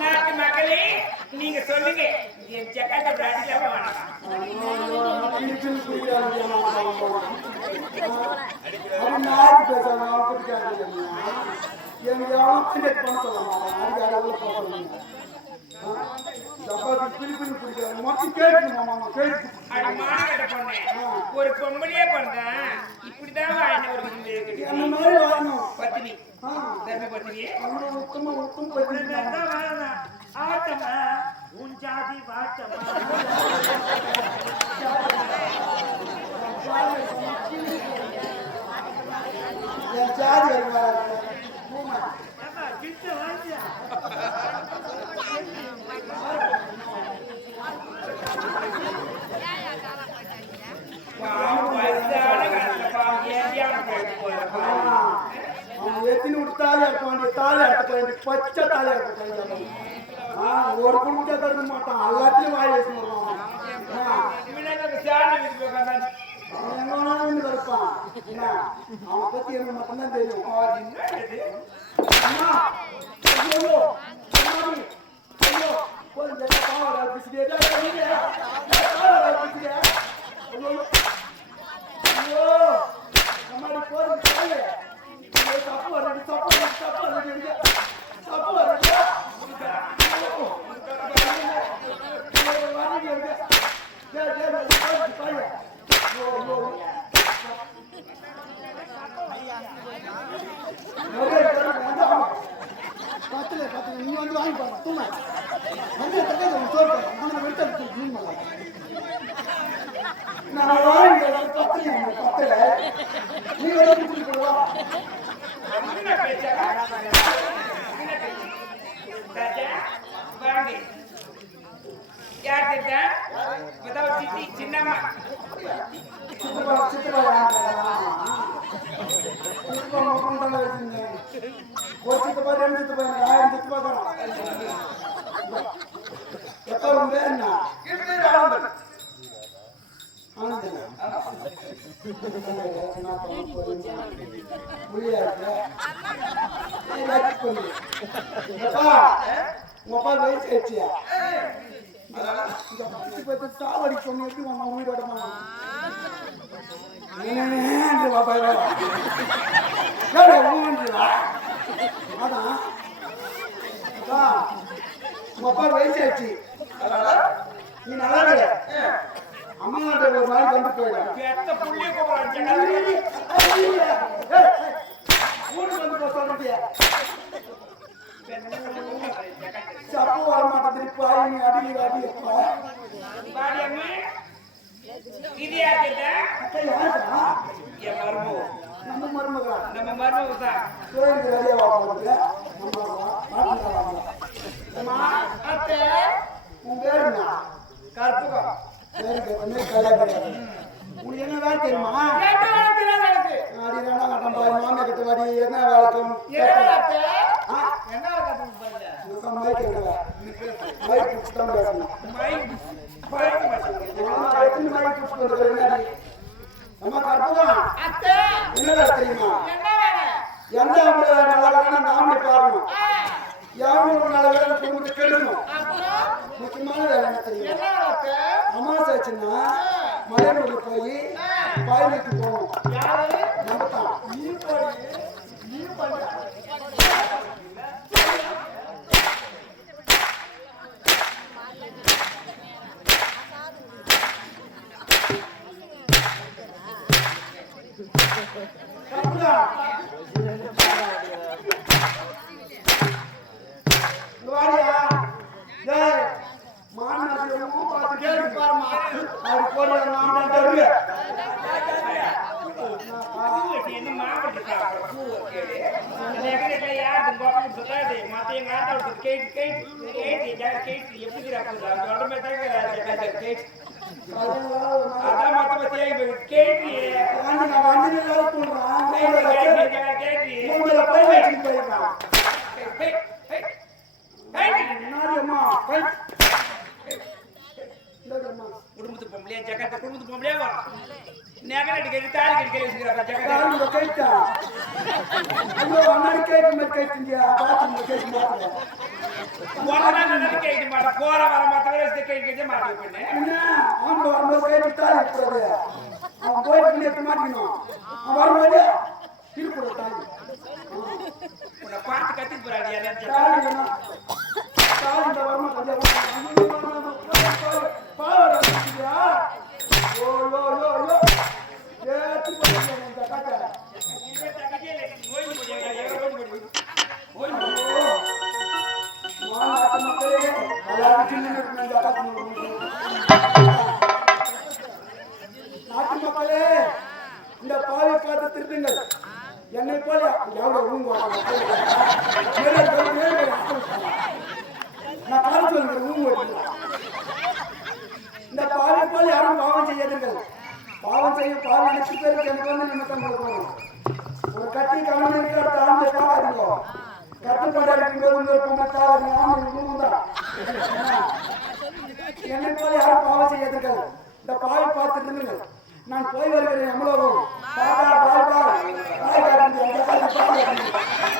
நாட்டு மக்களே நீங்க சொல்லுங்க என் ஜக்காத்த பிராட்டிலாம வேணாம் ஒரு பொம்பளையே பண்ணேன் இப்படிதான் பத்தினி பத்தினியே ஆட்டமா உன் ஜாதி வாட்டமா ஜாதி எத்தனை தாலி அறுப்பாங்க தாலி அறுத்த பச்சை தாலி அறுத்த ஒரு குடும்பத்தை தடுக்க மாட்டான் எல்லாத்தையும் வாய் பேச வருவான் தடுப்பான் அவன் பத்தி எனக்கு மட்டும்தான் தெரியும் நீ வந்து வாங்கி பாருங்க தூங்க வந்து நான் வாங்கி பத்துல நீ சின்னம்மா வயசு சாவடி சொன்னது உயிரோட வயசு ஆச்சு நீ நல்லா அம்மா ஒரு நாள் வந்து போயிடும் சப்பு வர மாட்டேன் பாய் நீ அடி இது நம்ம மருமகா கோயிலுக்கு ரெடியா வாங்க உன் பேரு கற்பகம் உனக்கு என்ன வேலை தெரியுமா மாமியா கிட்ட வாடி என்ன வேலைக்கும் எந்த நாமளே பாருணும் யாரும் கெடுக்கணும் முக்கியமான வேலை என்ன தெரியும் அமாவாசை ஆச்சுன்னா மலைநூறு போய் பாயிலுக்கு போகணும் நம்பத்தான் குடும்பத்து பொம்பளையா ஜகத்த குடும்பத்து பொம்பளையா நகரடி கேட்டு தாலி கட்டி கேட்கிறா காரணம் கேட்டா ஐயோ அண்ணன் கேட்க மாதிரி கேட்டீங்க பாத்து கேட்க மாட்டேன் ஒன்னா கேட்க மாட்டேன் போற வர மாத்திரம் கேட்க மாட்டேன் என்ன அவன் வரும்போது கேட்டுட்டாரு இருக்கிறது அவன் போயிட்டு நிறுத்த மாட்டேங்கணும் அவன் வரும்போது திருப்பூர் தாலி உன்னை பார்த்து கத்தி போறாடி தாலி தாலி இந்த வருமா பாவடா ஓ லோ லோ லோ ஏத்தி போறேன் இந்த காட்ட மக்களே எல்லாரும் நாட்டு மக்களே இந்த பாவை பார்த்து திருப்புங்கள் என்னை போல எவ்வளவு ஊங்குவாங்க நான் கால சொல்லுங்க ஊங்கு இந்த பாவை போல யாரும் பாவம் செய்யாதீர்கள் பாவம் செய்ய பாவம் நினைச்சு பேருக்கு எனக்கு வந்து நிமித்தம் கொடுக்கணும் ஒரு கட்டி கவனம் இருக்கிற தாழ்ந்து பார்க்காதீங்க கட்டுப்பாடு இருக்கும்போது என்னை போல யாரும் பாவம் செய்யாதீர்கள் இந்த பாவை பார்த்து நின்றுங்கள் நான் போய் வருகிறேன் எவ்வளவு பாய் பாய் பாய் பாய்